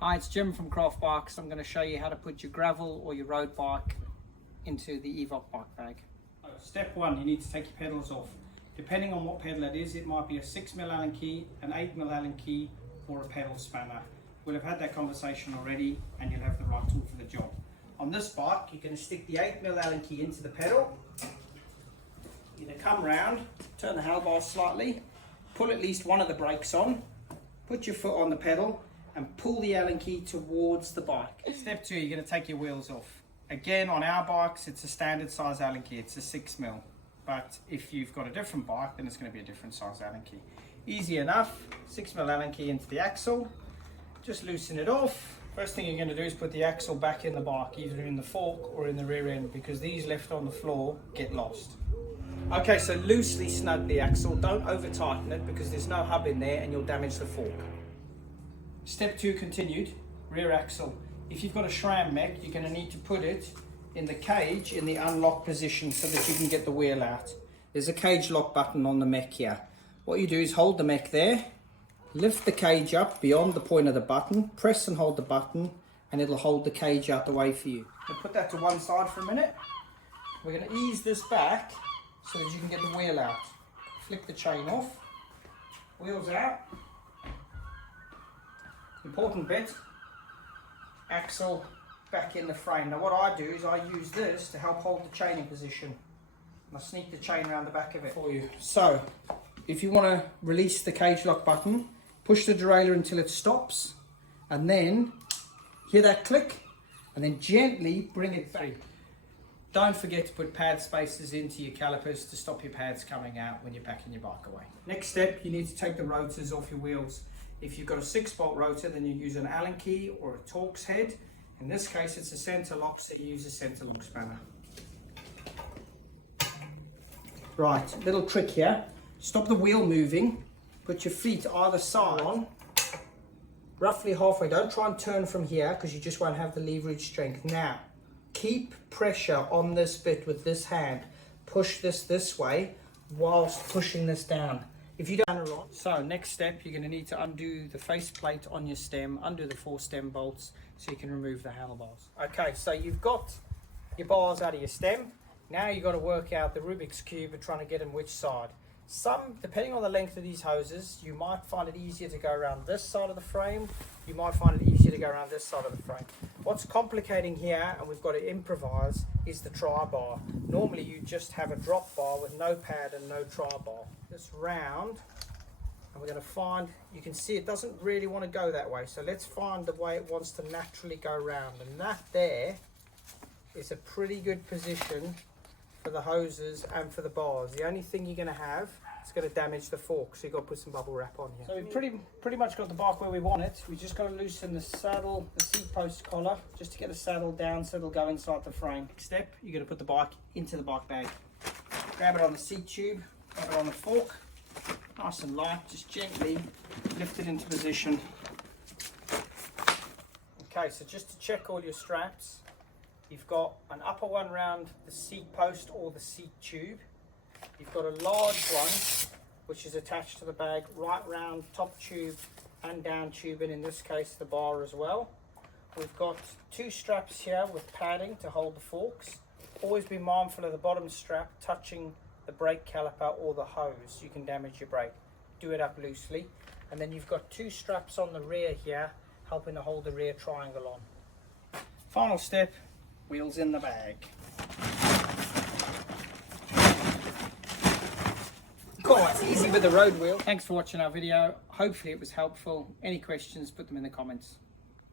Hi, it's Jim from Craft Bikes. I'm going to show you how to put your gravel or your road bike into the Evoc bike bag. Step one, you need to take your pedals off. Depending on what pedal it is, it might be a 6mm Allen key, an 8mm Allen key, or a pedal spanner. We'll have had that conversation already and you'll have the right tool for the job. On this bike, you're going to stick the 8mm Allen key into the pedal. You're going to come round, turn the handlebar slightly, pull at least one of the brakes on, put your foot on the pedal and pull the Allen key towards the bike. Step two, you're going to take your wheels off. Again, on our bikes, it's a standard size Allen key, it's a 6mm. But if you've got a different bike, then it's going to be a different size Allen key. Easy enough, 6mm Allen key into the axle, just loosen it off. First thing you're going to do is put the axle back in the bike, either in the fork or in the rear end, because these left on the floor get lost. Okay, so loosely snug the axle, don't over tighten it because there's no hub in there and you'll damage the fork. Step two continued, rear axle. If you've got a SRAM mech, you're going to need to put it in the cage in the unlock position so that you can get the wheel out. There's a cage lock button on the mech here. What you do is hold the mech there, lift the cage up beyond the point of the button, press and hold the button, and it'll hold the cage out the way for you. We'll put that to one side for a minute. We're going to ease this back so that you can get the wheel out. Flick the chain off, wheels out. Important bit, axle back in the frame. Now what I do is I use this to help hold the chain in position. And I sneak the chain around the back of it for you. So, if you want to release the cage lock button, push the derailleur until it stops, and then hear that click, and then gently bring it back. Don't forget to put pad spacers into your calipers to stop your pads coming out when you're packing your bike away. Next step, you need to take the rotors off your wheels. If you've got a 6-bolt rotor, then you use an Allen key or a Torx head. In this case, it's a center lock, so you use a center lock spanner. Right, little trick here. Stop the wheel moving. Put your feet either side on, roughly halfway. Don't try and turn from here because you just won't have the leverage strength. Now, keep pressure on this bit with this hand. Push this way whilst pushing this down. If you don't, so next step, you're going to need to undo the face plate on your stem, undo the 4 stem bolts so you can remove the handlebars. Okay, so you've got your bars out of your stem. Now you've got to work out the Rubik's Cube of trying to get them which side. Depending on the length of these hoses, you might find it easier to go around this side of the frame. You might find it easier to go around this side of the frame. What's complicating here, and we've got to improvise, is the tri-bar. Normally you just have a drop bar with no pad and no tri-bar. This round, and we're going to find, you can see it doesn't really want to go that way, so let's find the way it wants to naturally go round, and that there is a pretty good position for the hoses and for the bars. The only thing you're going to have is going to damage the fork, so you've got to put some bubble wrap on here. So we've pretty much got the bike where we want it. We just got to loosen the saddle, the seat post collar, just to get the saddle down so it'll go inside the frame. Next step, you're going to put the bike into the bike bag. Grab it on the seat tube, grab it on the fork, nice and light, just gently lift it into position. Okay, so just to check all your straps, you've got an upper one round the seat post or the seat tube. You've got a large one which is attached to the bag right round top tube and down tube, and in this case the bar as well. We've got 2 straps here with padding to hold the forks. Always be mindful of the bottom strap touching the brake caliper or the hose. You can damage your brake. Do it up loosely. And then you've got 2 straps on the rear here helping to hold the rear triangle on. Final step, wheels in the bag. Cool, it's easy with the road wheel. Thanks for watching our video. Hopefully it was helpful. Any questions, put them in the comments.